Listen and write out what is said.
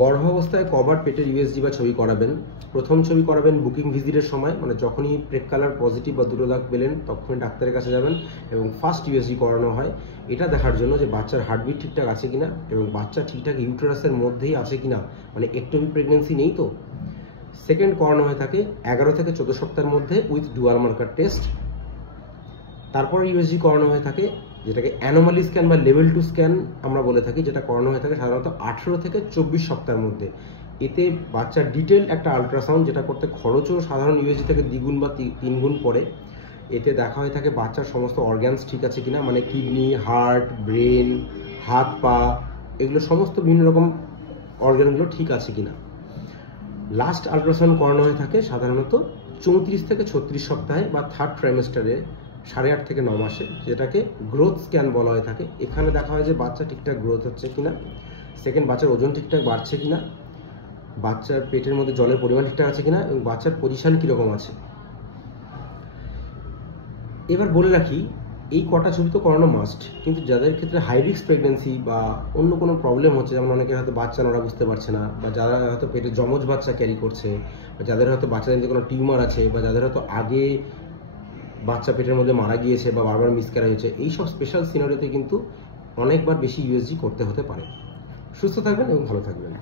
গর্ভাবস্থায় কবার পেটের ইউএসজি বা ছবি করাবেন? প্রথম ছবি করাবেন বুকিং ভিজিটের সময়, মানে যখনই প্রেক কালার পজিটিভ বা দুটো দাগ পেলেন তখনই ডাক্তারের কাছে যাবেন এবং ফার্স্ট ইউএসজি করানো হয় এটা দেখার জন্য যে বাচ্চার হার্টবিট ঠিকঠাক আছে কিনা এবং বাচ্চা ঠিকঠাক ইউটেরাসের মধ্যেই আছে কিনা, মানে একটুবি প্রেগনেন্সি নেই তো। সেকেন্ড করানো হয়ে থাকে 11 থেকে 14 সপ্তাহের মধ্যে উইথ ডুয়াল মার্কার টেস্ট। তারপর ইউএসজি করানো হয়ে থাকে যেটাকে অ্যানোমালি স্ক্যান বা লেভেল 2 স্ক্যান আমরা বলে থাকি, যেটা করানো হয়ে থাকে সাধারণত 18 থেকে 24 সপ্তাহের মধ্যে। এতে বাচ্চার ডিটেল একটা আলট্রাসাউন্ড, যেটা করতে খরচও সাধারণ ইউএসজি থেকে 2 গুণ বা 3 গুণ পড়ে। এতে দেখা হয়ে থাকে বাচ্চার সমস্ত অর্গ্যানস ঠিক আছে কিনা, মানে কিডনি, হার্ট, ব্রেন, হাত পা, এগুলো সমস্ত বিভিন্ন রকম অর্গ্যানগুলো ঠিক আছে কিনা। লাস্ট আলট্রাসাউন্ড করানো হয়ে থাকে সাধারণত 34 থেকে 36 সপ্তাহে বা থার্ড ট্রাইমেস্টারে 8.5 থেকে 9 মাসে, যেটাকে গ্রোথ স্ক্যান বলা হয়ে থাকে। এখানে দেখা হয় যে বাচ্চা ঠিকঠাক গ্রোথ হচ্ছে কিনা, সেকেন্ড বাচ্চার ওজন ঠিকঠাক বাড়ছে কিনা, বাচ্চার পেটের মধ্যে জলের পরিমাণ ঠিকঠাক আছে কিনা এবং বাচ্চার পজিশন কীরকম আছে। এবার বলে রাখি, এই কটা ছবি তো করানো মাস্ট, কিন্তু যাদের ক্ষেত্রে হাই রিস্ক প্রেগনেন্সি বা অন্য কোনো প্রবলেম হচ্ছে, যেমন অনেকের হয়তো বাচ্চা নড়া বুঝতে পারছে না, বা যারা হয়তো পেটে যমজ বাচ্চা ক্যারি করছে, বা যাদের হয়তো বাচ্চাদের কোনো টিউমার আছে, বা যাদের হয়তো আগে বাচ্চা পেটের মধ্যে মারা গিয়েছে বা বারবার মিসক্যারেজ হয়েছে, এইসব স্পেশাল সিনারিওতে কিন্তু অনেকবার বেশি ইউএসজি করতে হতে পারে। সুস্থ থাকবেন এবং ভালো থাকবেন।